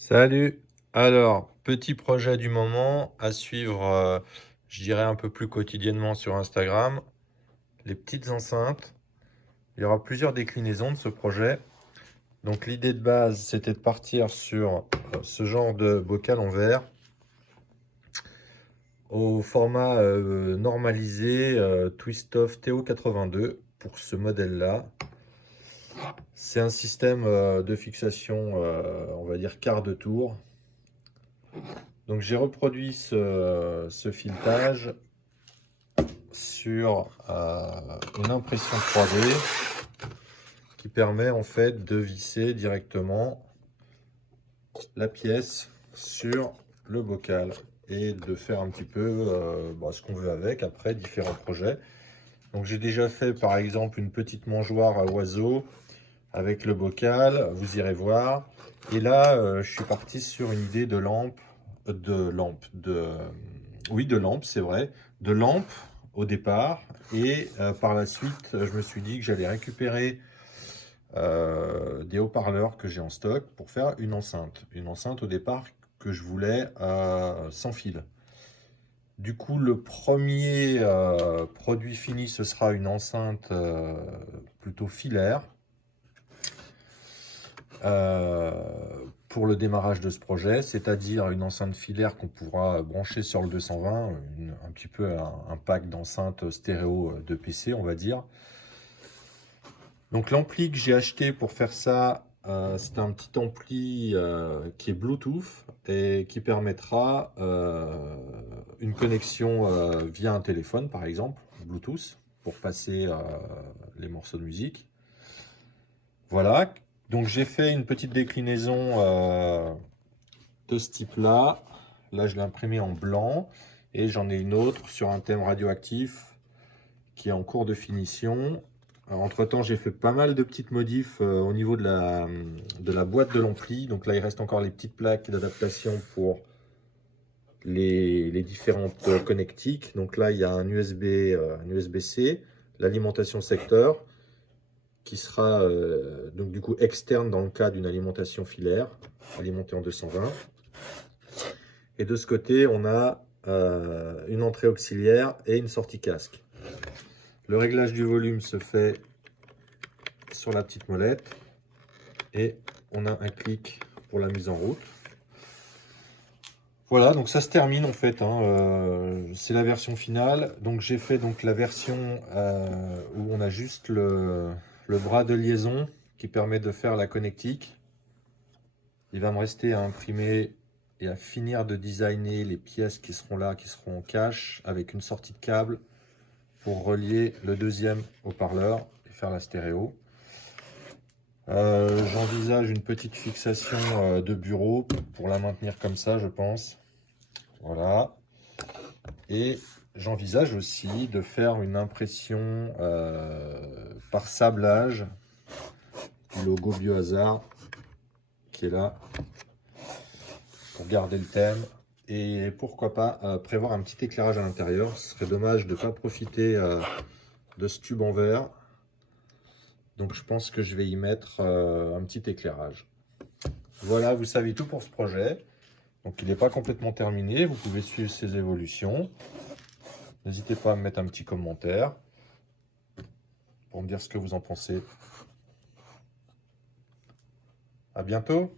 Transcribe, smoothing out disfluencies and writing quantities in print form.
Salut! Alors, petit projet du moment à suivre, je dirais un peu plus quotidiennement sur Instagram, les petites enceintes. Il y aura plusieurs déclinaisons de ce projet. Donc l'idée de base, c'était de partir sur ce genre de bocal en verre au format normalisé Twist-Off TO82 pour ce modèle-là. C'est un système de fixation, on va dire quart de tour. Donc j'ai reproduit ce filetage sur une impression 3D qui permet en fait de visser directement la pièce sur le bocal et de faire un petit peu ce qu'on veut avec après différents projets. Donc j'ai déjà fait par exemple une petite mangeoire à oiseaux avec le bocal, vous irez voir. Et là je suis parti sur une idée de lampe, oui, de lampe, c'est vrai, de lampe au départ. Et par la suite, je me suis dit que j'allais récupérer des haut-parleurs que j'ai en stock pour faire une enceinte. Une enceinte au départ que je voulais sans fil. Du coup, le premier produit fini, ce sera une enceinte plutôt filaire. Pour le démarrage de ce projet, c'est-à-dire une enceinte filaire qu'on pourra brancher sur le 220, un petit peu un pack d'enceintes stéréo de PC, on va dire. Donc l'ampli que j'ai acheté pour faire ça, c'est un petit ampli qui est Bluetooth et qui permettra une connexion via un téléphone, par exemple, Bluetooth, pour passer les morceaux de musique. Voilà, donc j'ai fait une petite déclinaison de ce type-là. Là, je l'ai imprimé en blanc et j'en ai une autre sur un thème radioactif qui est en cours de finition. Entre-temps, j'ai fait pas mal de petites modifs au niveau de la boîte de l'ampli. Donc là, il reste encore les petites plaques d'adaptation pour les différentes connectiques. Donc là, il y a un USB-C, l'alimentation secteur, qui sera donc du coup externe dans le cas d'une alimentation filaire, alimentée en 220. Et de ce côté, on a une entrée auxiliaire et une sortie casque. Le réglage du volume se fait sur la petite molette et on a un clic pour la mise en route. Voilà, donc ça se termine en fait, c'est la version finale. Donc j'ai fait donc la version où on a juste le bras de liaison qui permet de faire la connectique. Il va me rester à imprimer et à finir de designer les pièces qui seront là, qui seront en cache, avec une sortie de câble pour relier le deuxième haut-parleur et faire la stéréo. J'envisage une petite fixation de bureau pour la maintenir comme ça, je pense. Voilà. Et j'envisage aussi de faire une impression par sablage du logo Biohazard qui est là pour garder le thème. Et pourquoi pas prévoir un petit éclairage à l'intérieur. Ce serait dommage de ne pas profiter de ce tube en verre. Donc je pense que je vais y mettre un petit éclairage. Voilà, vous savez tout pour ce projet. Donc il n'est pas complètement terminé, vous pouvez suivre ses évolutions. N'hésitez pas à me mettre un petit commentaire pour me dire ce que vous en pensez. À bientôt!